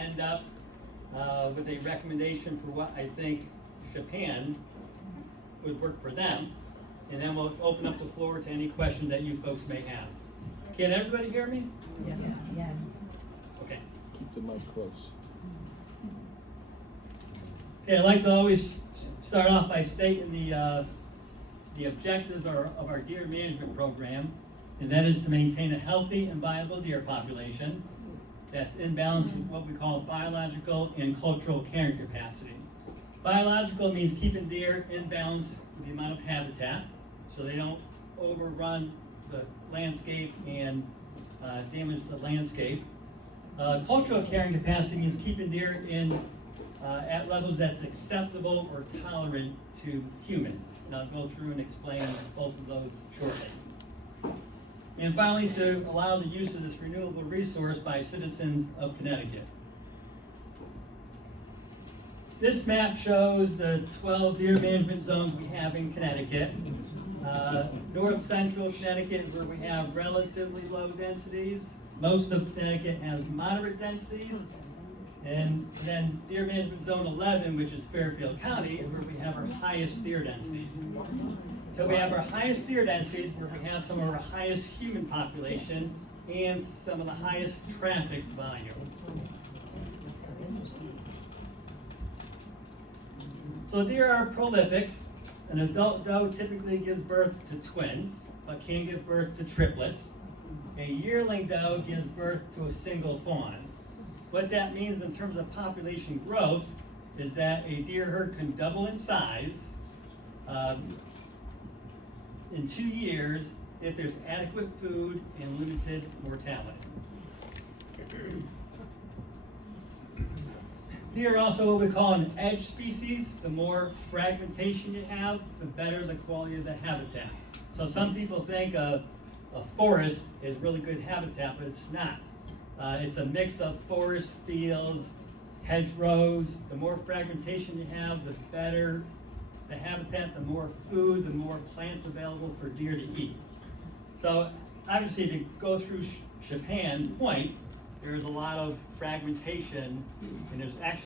end up with a recommendation for what I think Japan would work for them, and then we'll open up the floor to any questions that you folks may have. Can everybody hear me? Yeah. Yeah. Okay. Keep the mic close. Okay, I like to always start off by stating the objectives of our deer management program, and that is to maintain a healthy and viable deer population that's in balance with what we call biological and cultural carrying capacity. Biological means keeping deer in balance with the amount of habitat, so they don't overrun the landscape and damage the landscape. Cultural carrying capacity means keeping deer in at levels that's acceptable or tolerant to humans. And I'll go through and explain both of those shortly. And finally, to allow the use of this renewable resource by citizens of Connecticut. This map shows the 12 deer management zones we have in Connecticut. North central Connecticut is where we have relatively low densities. Most of Connecticut has moderate densities. And then deer management zone 11, which is Fairfield County, is where we have our highest deer densities. So we have our highest deer densities where we have some of our highest human population and some of the highest traffic volume. So deer are prolific. An adult doe typically gives birth to twins, but can give birth to triplets. A yearling doe gives birth to a single fawn. What that means in terms of population growth is that a deer herd can double in size in 2 years if there's adequate food and limited mortality. Deer are also what we call an edge species. The more fragmentation you have, the better the quality of the habitat. So some people think a forest is really good habitat, but it's not. It's a mix of forest, fields, hedgerows. The more fragmentation you have, the better the habitat, the more food, the more plants available for deer to eat. So obviously to go through Japan Point, there's a lot of fragmentation, and there's actually